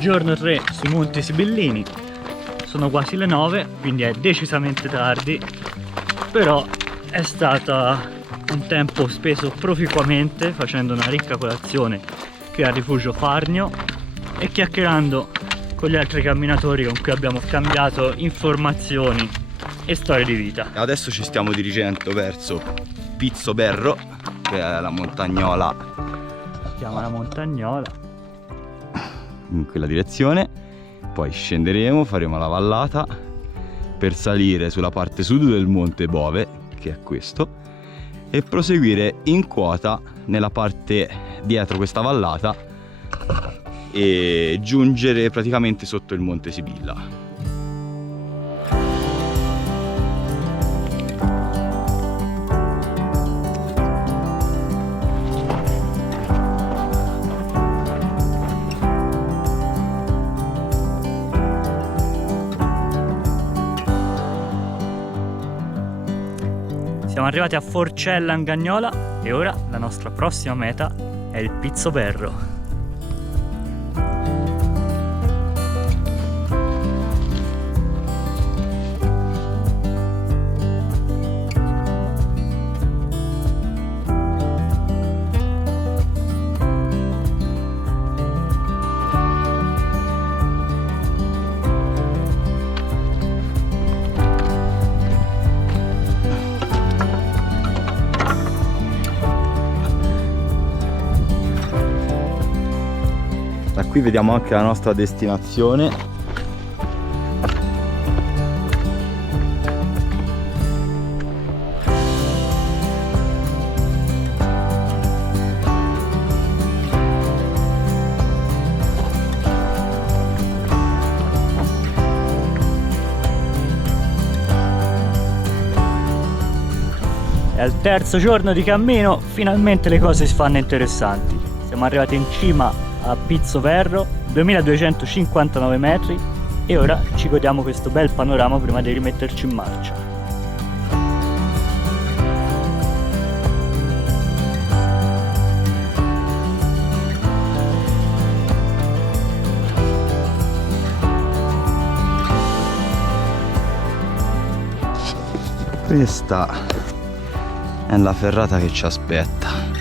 Giorno 3 sui Monti Sibillini, sono quasi le 9, quindi è decisamente tardi, però è stato un tempo speso proficuamente facendo una ricca colazione qui al rifugio Farnio e chiacchierando con gli altri camminatori con cui abbiamo scambiato informazioni e storie di vita. Adesso ci stiamo dirigendo verso Pizzoberro, che è la montagnola, Si chiama la montagnola. in quella direzione. Poi scenderemo, faremo la vallata per salire sulla parte sud del Monte Bove, che è questo, e proseguire in quota nella parte dietro questa vallata e giungere praticamente sotto il Monte Sibilla. Siamo arrivati a Forcella Angagnola e ora la nostra prossima meta è il Pizzoberro. Da qui vediamo anche la nostra destinazione. E al terzo giorno di cammino finalmente le cose si fanno interessanti. Siamo arrivati in cima a Pizzoberro, 2259 metri, e ora ci godiamo questo bel panorama prima di rimetterci in marcia. Questa è la ferrata che ci aspetta.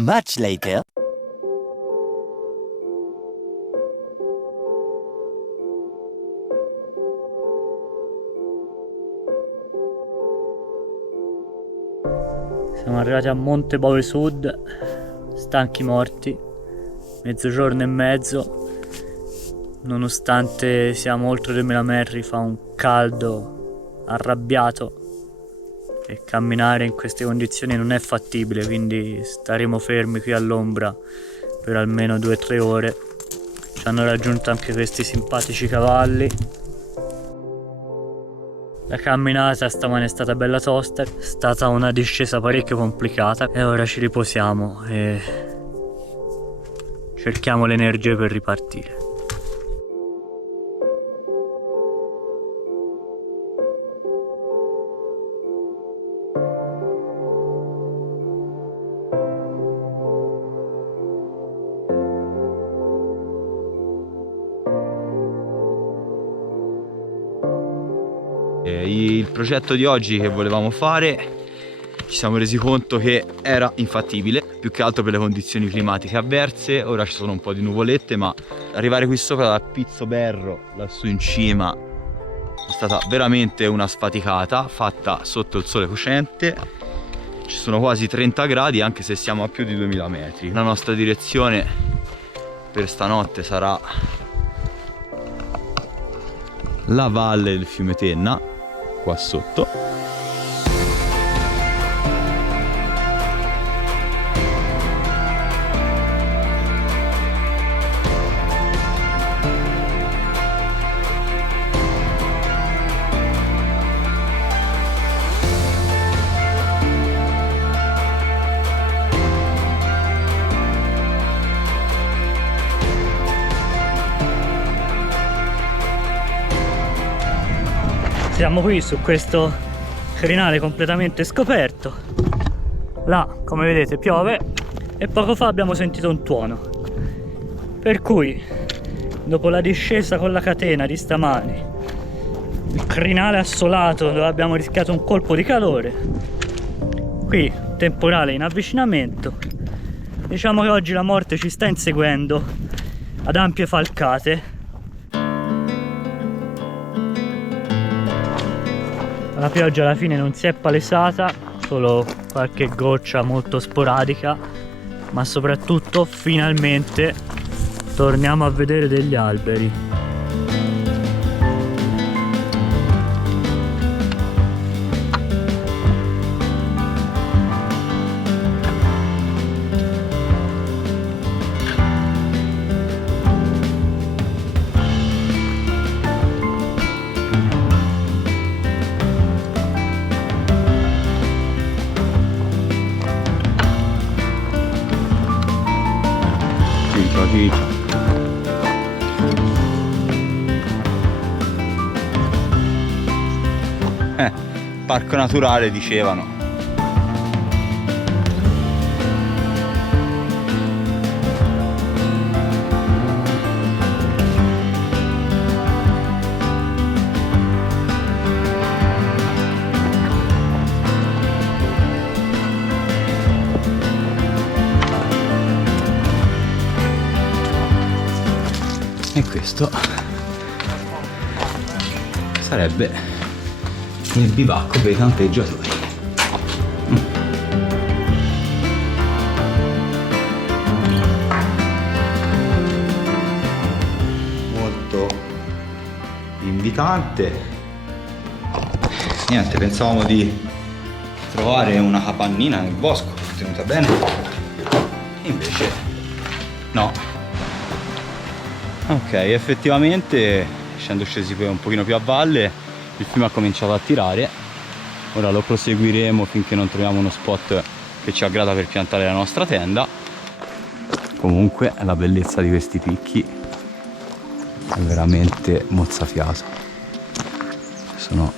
Much later. Siamo arrivati a Monte Bove Sud, stanchi morti, mezzogiorno e mezzo, nonostante siamo oltre 2000 metri, fa un caldo arrabbiato, e camminare in queste condizioni non è fattibile, quindi staremo fermi qui all'ombra per almeno 2-3 ore. Ci hanno raggiunto anche questi simpatici cavalli. La camminata stamane è stata bella tosta, è stata una discesa parecchio complicata e ora ci riposiamo e cerchiamo le energie per ripartire. Il progetto di oggi che volevamo fare ci siamo resi conto che era infattibile, più che altro per le condizioni climatiche avverse. Ora ci sono un po' di nuvolette, ma arrivare qui sopra dal Pizzo Berro, lassù in cima, è stata veramente una sfaticata fatta sotto il sole cocente. Ci sono quasi 30 gradi anche se siamo a più di 2000 metri. La nostra direzione per stanotte sarà la valle del fiume Tenna, qua sotto. Siamo qui su questo crinale completamente scoperto. Là, come vedete, piove e poco fa abbiamo sentito un tuono. Per cui, dopo la discesa con la catena di stamani, il crinale assolato dove abbiamo rischiato un colpo di calore, qui temporale in avvicinamento, diciamo che oggi la morte ci sta inseguendo ad ampie falcate. La pioggia alla fine non si è palesata, solo qualche goccia molto sporadica, ma soprattutto finalmente torniamo a vedere degli alberi. Parco naturale, dicevano. E questo sarebbe il bivacco per i campeggiatori. Molto invitante. Niente, pensavamo di trovare una capannina nel bosco, tenuta bene, invece no. Ok, effettivamente essendo scesi poi un pochino più a valle il fiume ha cominciato a tirare. Ora lo proseguiremo finché non troviamo uno spot che ci aggrada per piantare la nostra tenda. Comunque la bellezza di questi picchi è veramente mozzafiato. Sono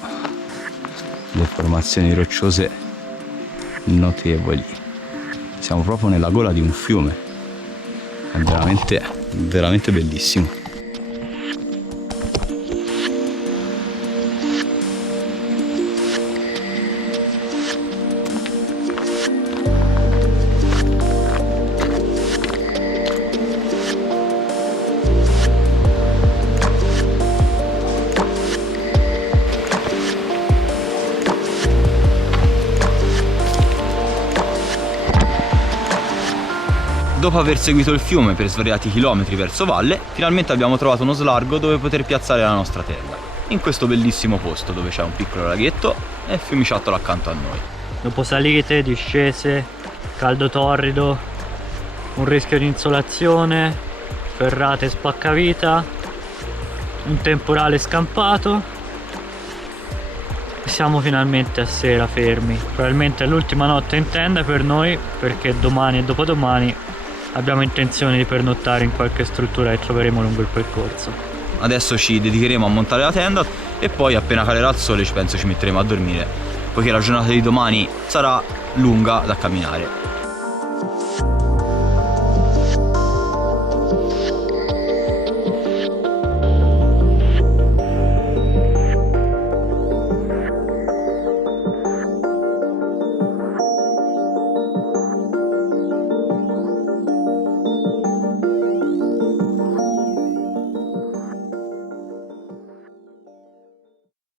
le formazioni rocciose notevoli. Siamo proprio nella gola di un fiume. È veramente, veramente bellissimo. Dopo aver seguito il fiume per svariati chilometri verso valle, finalmente abbiamo trovato uno slargo dove poter piazzare la nostra tenda. in questo bellissimo posto dove c'è un piccolo laghetto e il fiumiciattolo accanto a noi. Dopo salite, discese, caldo torrido, un rischio di insolazione, ferrate spaccavita, un temporale scampato e siamo finalmente a sera fermi. Probabilmente è l'ultima notte in tenda per noi, perché domani e dopodomani abbiamo intenzione di pernottare in qualche struttura che troveremo lungo il percorso. Adesso ci dedicheremo a montare la tenda e poi appena calerà il sole penso ci metteremo a dormire, poiché la giornata di domani sarà lunga da camminare.